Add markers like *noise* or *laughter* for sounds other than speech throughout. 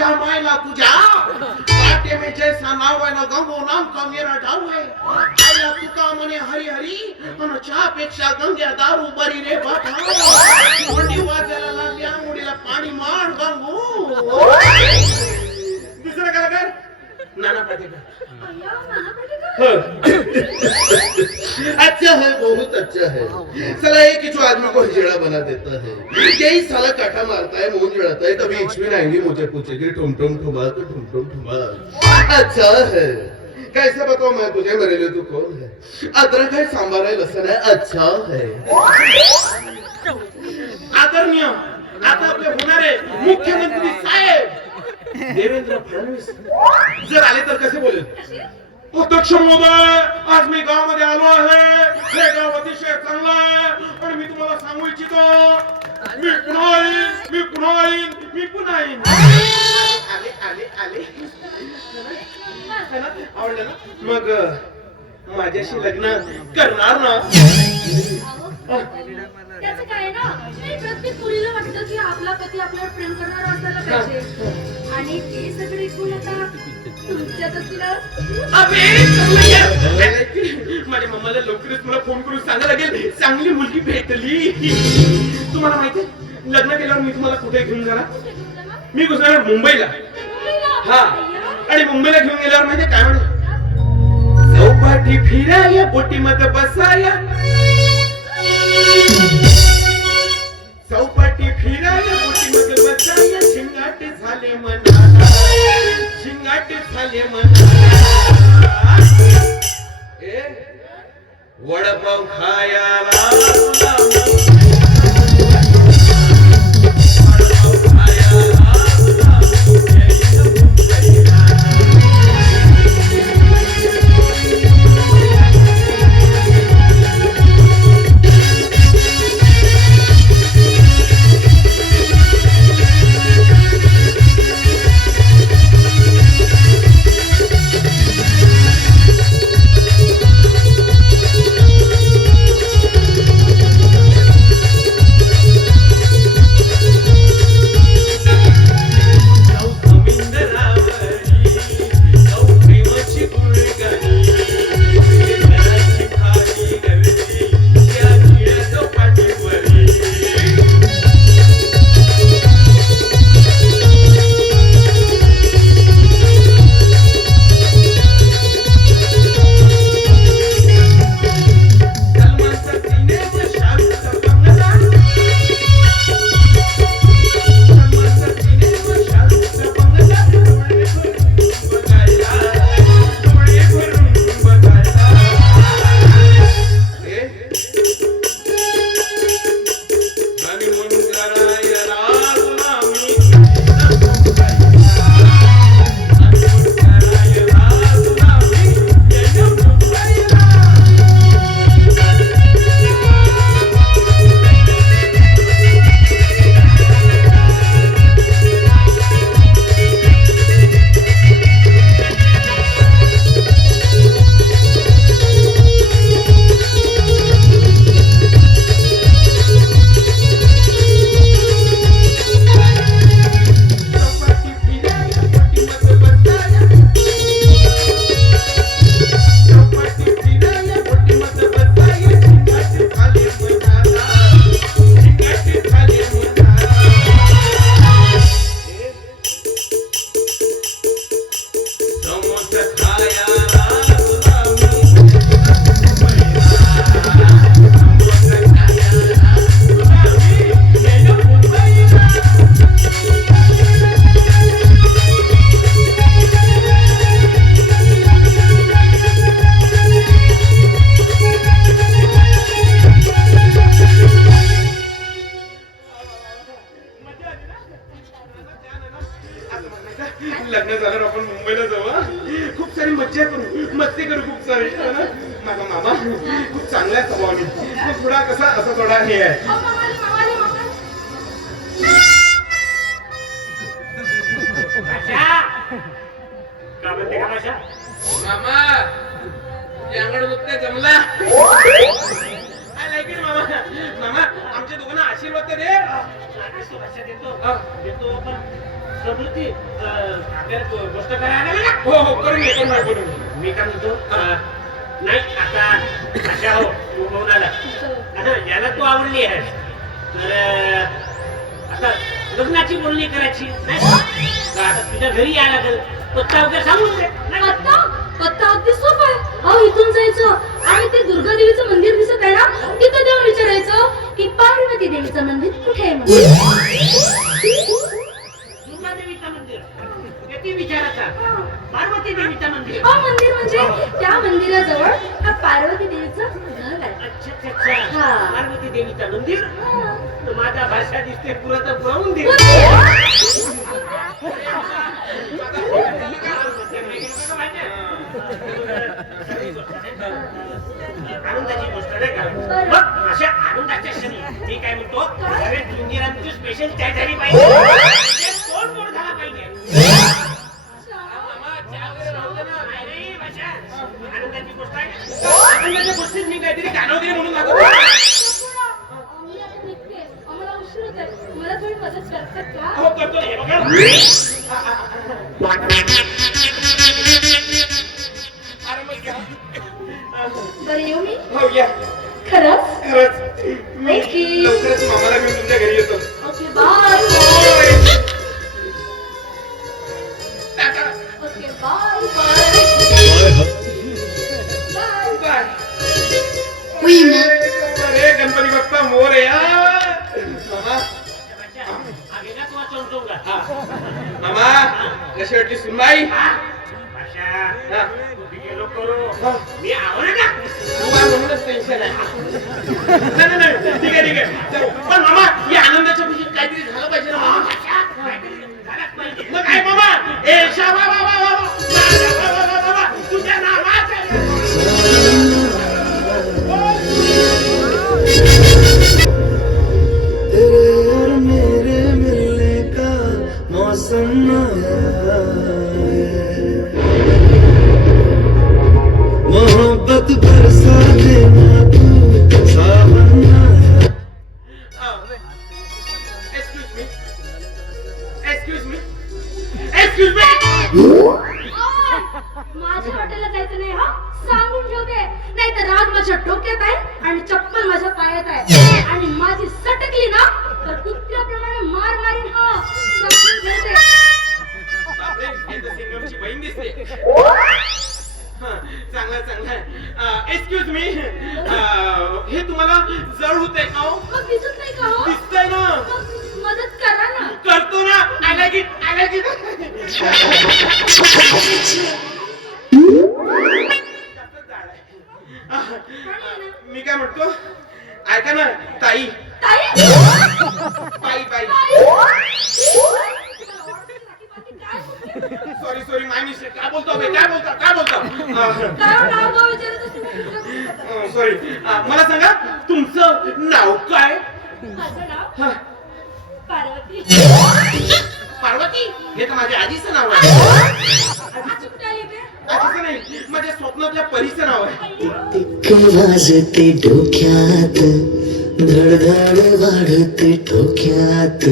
तुझ्या मायला तुझ्या. काटे में जैसा नाव आहे ना गंगो नाम का मेरा डाव आहे आईला तुका म्हणे हरी हरी पण चहापेक्षा गंग्या दारू बरी रे बाबा. मुंडी वाजायला लागल्या मुडीला पाणी मार गंगू. दुसरं कलाकार नाना नाना पाटेकर. अच्छा है बहुत अच्छा है। साला एक ही जो आदमी को हिजड़ा बना देता है यही साला काटा मारता है मुंह जड़ाता है कभी इच्छी आएंगी मुझे पूछेगी ठुम ठुम ठुमा तो ठुम ठुम ठुमा। अच्छा है। कैसे बताओ मैं तुझे मेरे लिए तू कौन है? अदरक है सांबार है लसन है अच्छा है। आदरणीय आता आपले होणारे मुख्यमंत्री साहेब देवेंद्र फडणवीस। जर आले तर कसे बोलेल? कशी? अध्यक्ष महोदय आज मी गावामध्ये आलो आहे हे गाव अतिशय चांगलं आहे पण मी तुम्हाला सांगू इच्छितो मी पुन्हा येईन मी पुन्हा येईन मी पुन्हा येईन आले आले आले ना? आवडलं ना मग माझ्याशी लग्न करणार ना त्याचं काय आहे ना नाही, प्रत्येक मुलीला वाटतं की आपला पती आपल्यावर प्रेम करणारा असायला पाहिजे. आणि ते सगळे गुण आता. माझ्या मम्माला लवकरच मला फोन करून सांगायला लागेल. चांगली मुलगी भेटली. तुम्हाला माहिती लग्न केल्यावर मी तुम्हाला कुठे घेऊन जाणार? मी घुसणार मुंबईला? हा. आणि मुंबईला घेऊन गेल्यावर माहिती काय म्हणे? चौपाटी फिराया बोटीमध्ये बसाया. चौपाटी फिराया बोटीमध्ये शिंगाटे झाले मना शिंगाटे झाले मना तुझ्या घरी यायला लागेल? पत्ता वगैरे सांगून दे. नाही का? पत्ता? पत्ता अगदी सोपा आहे. अहो इथून जायचं. आणि ते दुर्गा देवीचं मंदिर दिसत आहे ना तिथं जाऊन विचारायचं की पार्वती देवीचं मंदिर कुठे आहे म्हणून. दुर्गा देवीचं मंदिर. किती विचारायचा पार्वती देवीचं मंदिर हा मंदिर म्हणजे त्या मंदिराजवळ हा पार्वती देवीचं घर आहे. अच्छा अच्छा अच्छा. हा. पार्वती देवीचं मंदिर? हा. तर माझा भाषा दिसते पुरं तर पुरवून दे आनंदाची गोष्ट नाही का? मग अशा आनंदाच्या क्षणी मी काय म्हणतो अरे इंदिरांची स्पेशल चाय झाली पाहिजे. तोड झाला पाहिजे नाही रे, भाषा. आनंदाची गोष्ट आहे आनंदाच्या गोष्टीत मी काहीतरी म्हणून आता निघते. आम्हाला उशीर होत मला थोडी मदत करतात का हो करतो हे बघा जड होते का हो? मग दिसत नाही का हो? दिसतंय ना. मग मदत करा ना. करतो ना. आला की की. मी काय म्हणतो? ऐका ना ताई. ताई? सॉरी सॉरी माय मिस्टेक काय बोलतो बे? काय बोलता? काय बोलता? सॉरी मला सांगा तुमचं नाव काय? माझं नाव हा, पार्वती. पार्वती? हे तर माझ्या आजीचं नाव आहे. बे? आजीचं नाही माझ्या स्वप्नातल्या परीचं नाव आहे. टिक वाजते डोक्यात धडधड वाढते ठोक्यात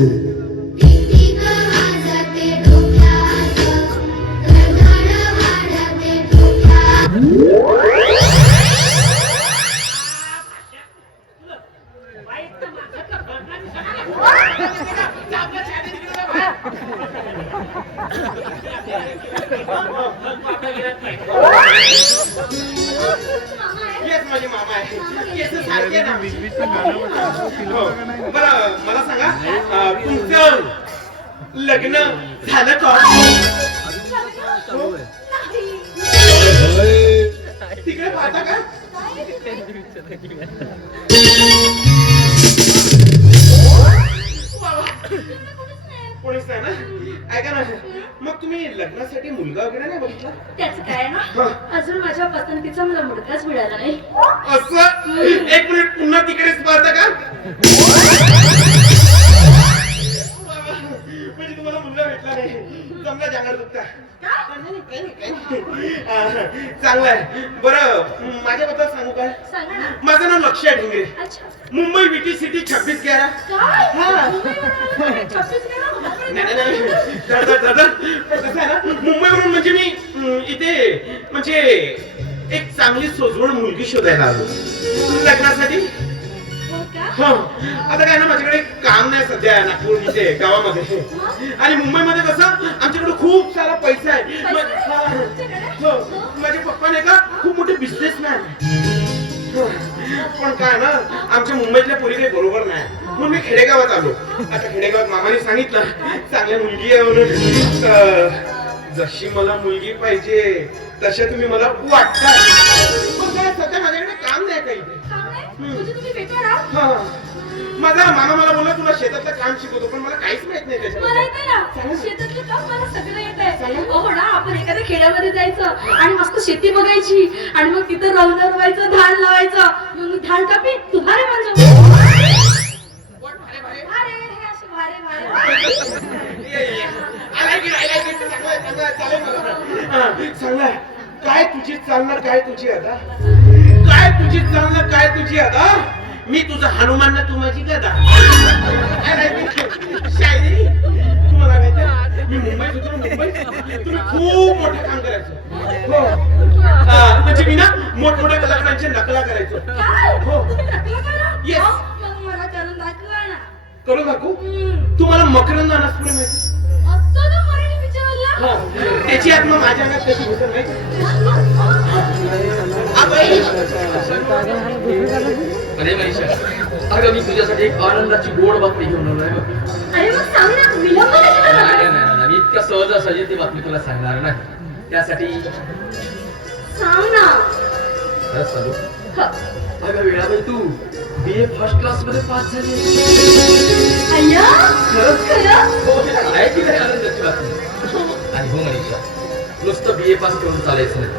जाणार दुखता चांगलं आहे बरं माझ्याबद्दल सांगू ना माझं नाव लक्ष ढिंगरे अच्छा मुंबई विटी सिटी छब्बीस ग्यारा काय हा. छत्तीस गेला? बापरे. नाही, नाही, नाही. धड, धड, धड, धड. पण कसं आहे ना मुंबईवरून म्हणजे मी अं, इथे म्हणजे एक चांगली सोजवळ मुलगी शोधायला आलो लग्नासाठी का? आता काय ना माझ्याकडे काम नाही सध्या नागपूर इथे गावामध्ये. आणि मुंबईमध्ये कसं आमच्याकडे खूप सारा पैसा आहे? हा. हो. माझे पप्पा नाही का खूप मोठे बिझनेसमॅन पण काय ना आमच्या मुंबईतल्या पोरी काही बरोबर नाही. म्हणून मी खेडेगावात आलो. आता खेडेगावात मामाने सांगितलं. चांगल्या मुलगी आहे म्हणून. जशी मला मुलगी पाहिजे तशा तुम्ही मला वाटता सध्या माझ्याकडे काम नाही काही? म्हणजे तुम्ही बेकार आहात? हा. माझा मामा मला बोलला तुला शेतातलं काम शिकवतो पण मला काहीच माहीत नाही शेतातलं काम मला सगळं हो ना आपण एखाद्या खेड्यामध्ये जायचं आणि मस्त शेती बघायची आणि मग तिथं राहून रवायचं धान लावायचं. मग धान कापी तू भारे म्हणजे भारे, असे भारे, भारे. *laughs* आहे. काय तुझी चालणं काय तुझी आता काय तुझी चालणं काय तुझी आता मी तुझा हनुमान ना तू माझी गदा. शायरी. तुम्हाला माहिती मी मुंबईत होतो ना, मुंबईत तुम्ही खूप मोठं काम करायचं. हो. म्हणजे मी ना मोठमोठ्या कलाकारांची नकला करायचो? हो. हो, मला करून दाखवा. तुम्हाला मकरंद अनासपुरे माहिती त्याची आत्मा माझ्या अंगात कशी घुसल माहिती? अरे मनीषा अगं मी तुझ्यासाठी एक आनंदाची गोड बातमी घेऊन नाही, नाही, मी इतक्या सहजासहजी ती बातमी तुला सांगणार नाही. त्यासाठी सांग ना. खरंच सांगू. अगं वेळाबाई तू बी ए फर्स्ट क्लासमध्ये पास झाली. खरंच? हो, आहे की आनंदाची बातमी? आणि हो मनीषा नुसतं बी ए पास करून चालायचं नाही.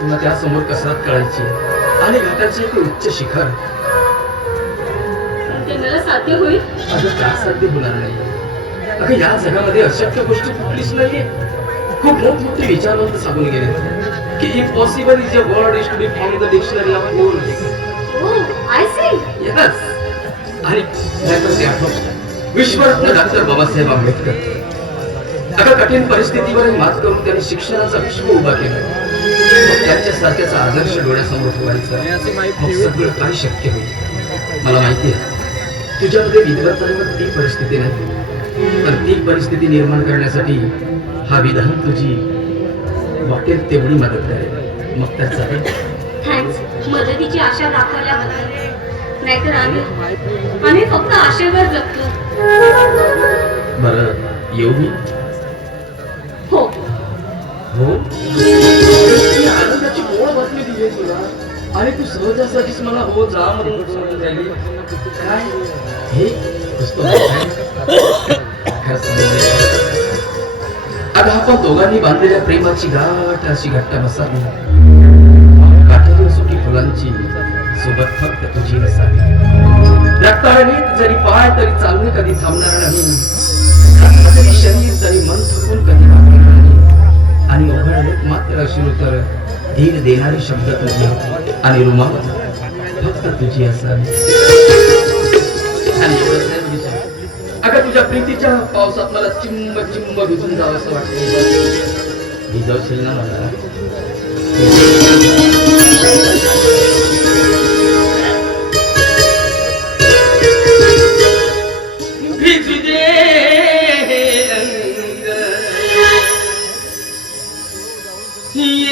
तुला त्यासमोर कसरत करायची. आणि घाटाचे एक उच्च शिखर. मला साध्य होईल. अगं का साध्य होणार नाही. अगं या जगामध्ये अशक्य गोष्ट कुठलीच नाहीये. खूप मोठमोठे विचारवंत सांगून गेले. की impossible is a word is to be found the dictionary of yes आणि विश्वरत्न डॉक्टर बाबासाहेब आंबेडकर. अगं कठीण परिस्थितीवर मात करून त्यांनी शिक्षणाचा विश्व उभा केला. मग त्यांच्यासारख्याचा आदर्श डोळ्यासमोर ठेवायचा. मग सगळं काही शक्य होईल. मला माहिती आहे. तुझ्यामध्ये विद्वत्तांवर ती परिस्थिती नाही. तर ती परिस्थिती निर्माण करण्यासाठी हा विधान तुझी वाटेल तेवढी मदत करेल. मग चालेल थँक्स मदतीची आशा दाखवल्याबद्दल नाहीतर आम्ही आम्ही फक्त आशेवर जगतो. बरं. येऊ मी? हो? आनंदाची गोड बातमी दिली आहे तुला. आणि तू सहजासाठीच मला हो जा म्हणून राहिली. काय? हे? अगं आपण दोघांनी बांधलेल्या प्रेमाची गाठ अशी घट्ट बसावी काठेरी सुटी फुलांची सोबत फक्त तुझी नसावी. रक्ताळणीत जरी पाय तरी चालणे कधी थांबणार नाही. तरी शरीर तरी मन थकून कधी थांबणार नाही. आणि उघडलेत मात्र अश्रू तर धीर देणारे शब्द तुझी होती आणि रुमाल फक्त तुझी असावी. अगं तुझ्या प्रीतीच्या पावसात मला चिंब चिंब भिजून जावं असं वाटतं भिजवशील ना मला? 你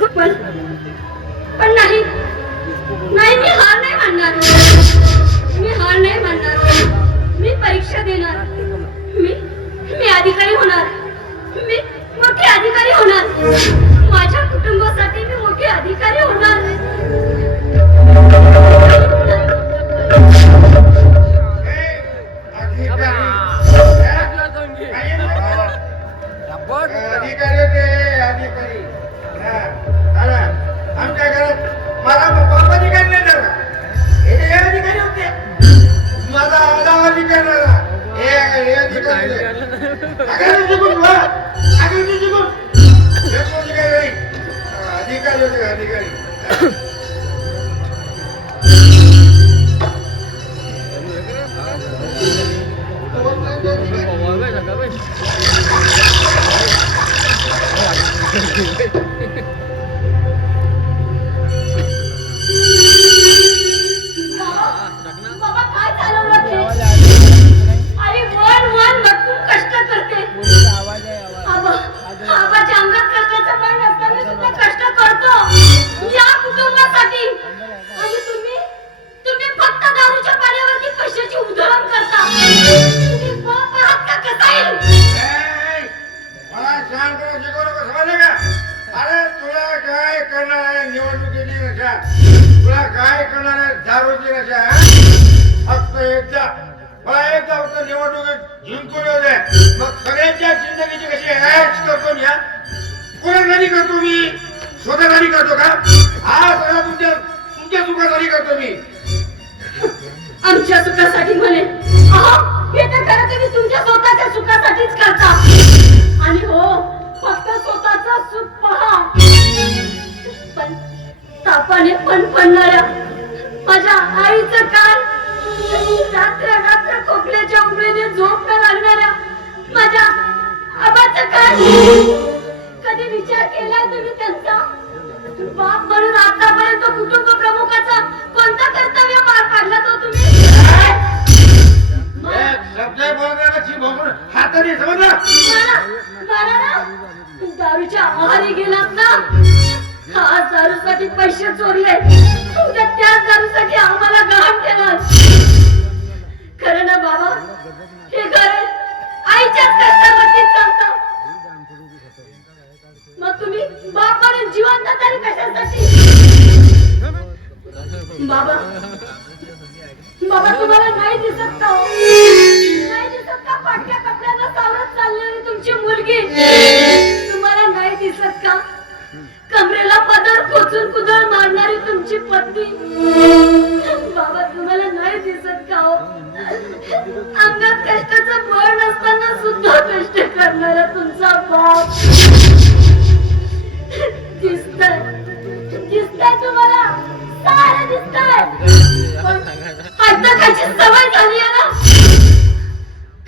पण पण नाही. नाही मी हार नाही मानणार. मी हार नाही मानणार. मी परीक्षा देणार. मी मी अधिकारी होणार. I got to स्वतःसाठी करतो का? हा सगळा तुमच्या तुमच्या सुखासाठी करतो मी. आमच्या सुखासाठी म्हणे. अहो हे तर खरं तुम्ही तुमच्या स्वतःच्या सुखासाठीच करता. आणि हो फक्त स्वतःचं सुख पहा. पण तापाने पण माझ्या आईचं काय रात्र रात्र खोकल्याच्या उमेने झोप न लागणाऱ्या माझ्या आबाचं काय कधी विचार केलाय तुम्ही त्यांचा? बाप म्हणून आतापर्यंत कुटुंब प्रमुखाचा कोणता कर्तव्य पार पाडला तो तुम्ही? हाताने समजलं. दारूच्या आहारी गेलात ना? आज दारूसाठी पैसे चोरले. उद्या त्याच दारूसाठी आम्हाला गहाण केलं. खरं ना बाबा? हे घर आईच्याच बाबा बाबा तुम्हाला नाही दिसत का हो? नाही दिसत का? पाटक्या कपड्यांना सावरत चाललेली तुमची मुलगी? तुम्हाला नाही दिसत का? कमरेला पदर खोचून कुदळ मारणारी तुमची पत्नी? बाबा तुम्हाला नाही दिसत का हो? अंगात कष्टाचं बळ नसताना सुद्धा कष्ट करणारा तुमचा बाप. दिसतंय. दिसतंय तुम्हाला. सारं दिसतंय. पण सवय झाली आहे ना.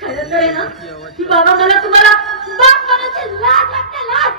खरं तर आहे ना बाबा मला तुम्हाला बाप म्हणायची लाज वाटते लाज.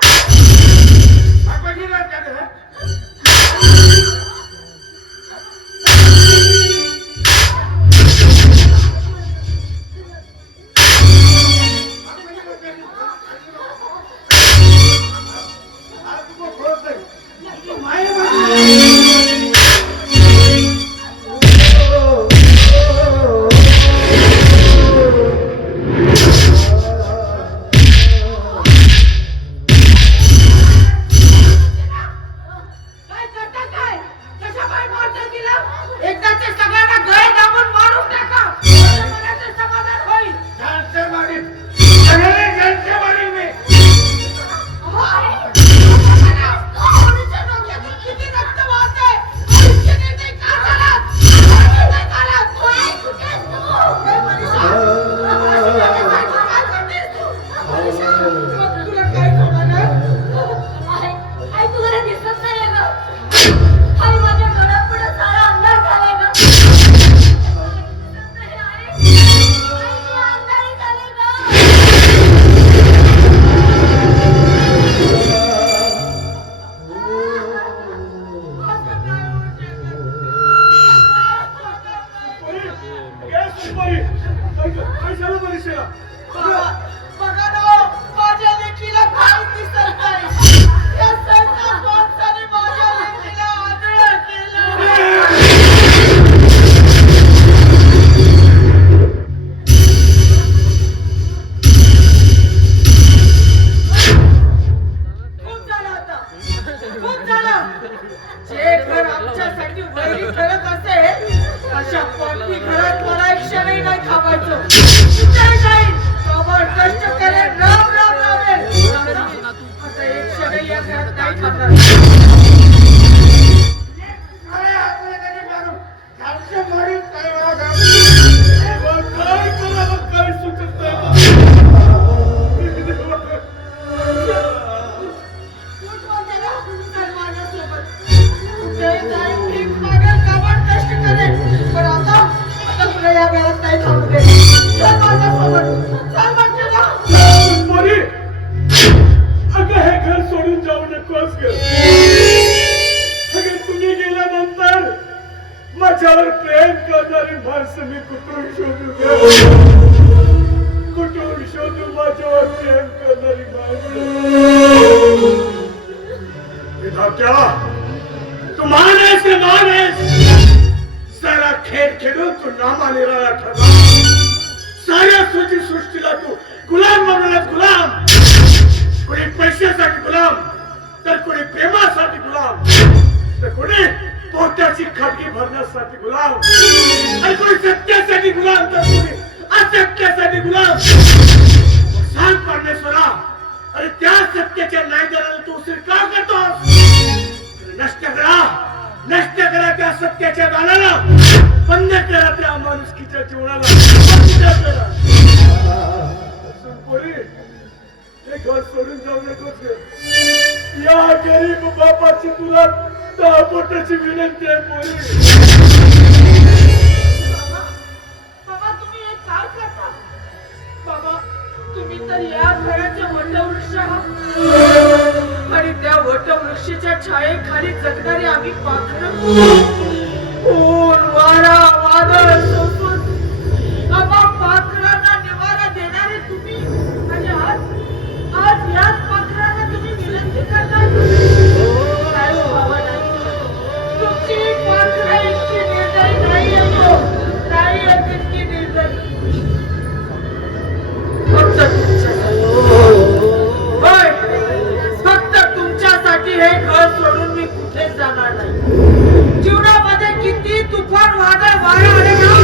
जे घर आमच्यासाठी वैरी ठरत असेल अशा पोटी घरात मला एक क्षणही नाही थांबायचं. कष्ट करेल राम राम राम. आता एक क्षणही या घरात नाही थांबणार. पोटाची विनंती आहे बाबा तुम्ही तर या घराचे वटवृक्ष आहात. आणि त्या वटवृक्षाच्या छायेखाली जगणारे आम्ही पाखर. ऊन वारा वादळ जाणार नाही. जीवनामध्ये किती तुफान वादळ वारा आले ना